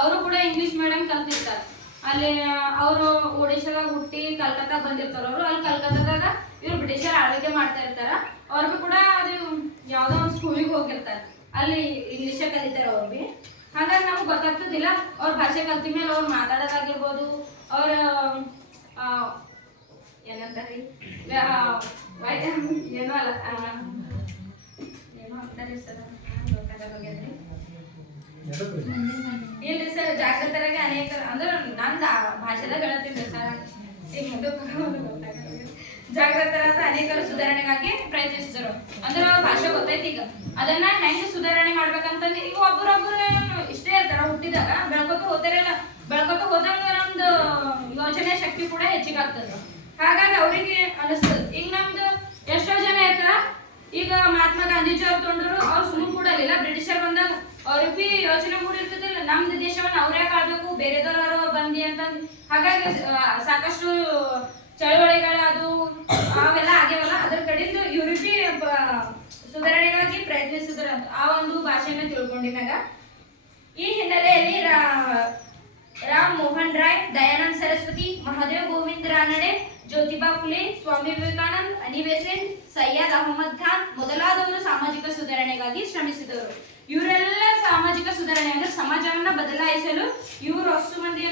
ಅವರು ಕೂಡ English medium ಕಲ್ತಿರ್ತಾರೆ. ಅಲ್ಲಿ ಅವರು ಒಡಿಶಾದಾಗ ಹುಟ್ಟಿ ಕಲ್ಕತ್ತಾ ಬಂದಿರ್ತಾರ. ಅವರು ಅಲ್ಲಿ ಕಲ್ಕತ್ತಾದಾಗ ಇವ್ರು ಬ್ರಿಟಿಷರ್ ಆಳ್ವಿಕೆ ಮಾಡ್ತಾ ಇರ್ತಾರ. ಅವ್ರಿಗೂ ಕೂಡ ಅದು ಯಾವ್ದೋ ಒಂದು ಸ್ಕೂಲಿಗೆ ಹೋಗಿರ್ತಾರೆ, ಅಲ್ಲಿ ಇಂಗ್ಲಿಷ್ ಕಲಿತಾರ ಅವ್ರು ಭೀ. ಹಾಗಾಗಿ ನಮ್ಗೆ ಗೊತ್ತಾಗ್ತದಿಲ್ಲ ಅವ್ರ ಭಾಷೆ ಕಲ್ತ ಮೇಲೆ ಅವ್ರು ಮಾತಾಡೋದಾಗಿರ್ಬೋದು, ಅವ್ರ ಏನಂತಾರೀ ಏನೋ ಅಲ್ಲ ಏನೋ ಅಂತಾರೆ ಸರ್, ಗೊತ್ತಾಗೋದ್ರಿ ಇಲ್ರಿ ಸರ್. ಜಾಗೃತರಾಗಿ ಅನೇಕ ಅಂದ್ರೆ ನಂದು ಭಾಷೆದಾಗ ಹೇಳ್ತೀನಿ ಸರ್. ಈಗ ಜಾಗೃತರಾದ ಅನೇಕರು ಸುಧಾರಣೆಗಾಗಿ ಪ್ರಯತ್ನಿಸಿದರು. ಅಂದ್ರೆ ಅವ್ರ ಭಾಷೆ ಗೊತ್ತೈತಿ. ಈಗ ಅದನ್ನ ಹೆಂಗೆ ಸುಧಾರಣೆ ಮಾಡ್ಬೇಕಂತಂದ್ರೆ ಈಗ ಒಬ್ಬರೊಬ್ಬರು ಇಷ್ಟೇ ಇರ್ತಾರ, ಹುಟ್ಟಿದಾಗ ಬೆಳ್ಕೊತ ಹೋಗ್ತಾರಲ್ಲ, ಬೆಳ್ಕೊತ ಹೋದಂಗ ನಮ್ದು ಯೋಚನೆ ಶಕ್ತಿ ಕೂಡ ಹೆಚ್ಚಿಗೆ ಆಗ್ತದ. ಹಾಗಾಗಿ ಅವ್ರಿಗೆ ಅನಿಸ್ತದ. ಈಗ ನಮ್ದು ಎಷ್ಟೋ ಜನ ಇರ್ತಾರ, ಈಗ ಮಹಾತ್ಮ ಗಾಂಧೀಜಿ ಅವ್ರು ತೊಗೊಂಡ್ರು, ಅವ್ರು ಸುಮ್ಮನೆ ಕೂಡಲಿಲ್ಲ. ಬ್ರಿಟಿಷರ್ ಬಂದಾಗ ಅವ್ರಿಗೆ ಭೀ ಯೋಚನೆ ಮೂಡಿರ್ತದಿಲ್ಲ, ನಮ್ದು ದೇಶವನ್ನ ಅವ್ರೇ ಕಾಳ್ಬೇಕು, ಬೇರೆದವ್ರು ಬಂದಿ ಅಂತಂದು. ಹಾಗಾಗಿ ಸಾಕಷ್ಟು ಚಳವಳಿಗಳದು ಅವೆಲ್ಲ ಆಗ್ಯಾವಲ್ಲ, ಅದ್ರ ಕಡೆಯಿಂದ ಇವ್ರಿಗೆ ಭೀ ಸುಧಾರಣೆಗಾಗಿ ಪ್ರಯತ್ನಿಸಿದ್ರ ಅಂತ ಆ ಒಂದು ಭಾಷೆನ ತಿಳ್ಕೊಂಡಿನಾಗ. ಈ ಹಿನ್ನೆಲೆಯಲ್ಲಿ ರಾಮ್ ಮೋಹನ್ ರಾಯ್, ದಯಾನಂದ ಸರಸ್ವತಿ, ಮಹಾದೇವ್ ಗೋವಿಂದ ರಾನಡೆ, ಜ್ಯೋತಿಬಾ ಫುಲೆ, ಸ್ವಾಮಿ ವಿವೇಕಾನಂದ್, ಅನಿ ಬೆಸೆಂಟ್, ಸೈಯದ್ ಅಹಮದ್ ಖಾನ್ ಮೊದಲಾದವರು ಸಾಮಾಜಿಕ ಸುಧಾರಣೆಗಾಗಿ ಶ್ರಮಿಸಿದವರು. ಇವರೆಲ್ಲ ಸಾಮಾಜಿಕ ಸುಧಾರಣೆ ಅಂದ್ರೆ ಸಮಾಜವನ್ನ ಬದಲಾಯಿಸಲು ಇವರು ಅಷ್ಟು ಮಂದಿ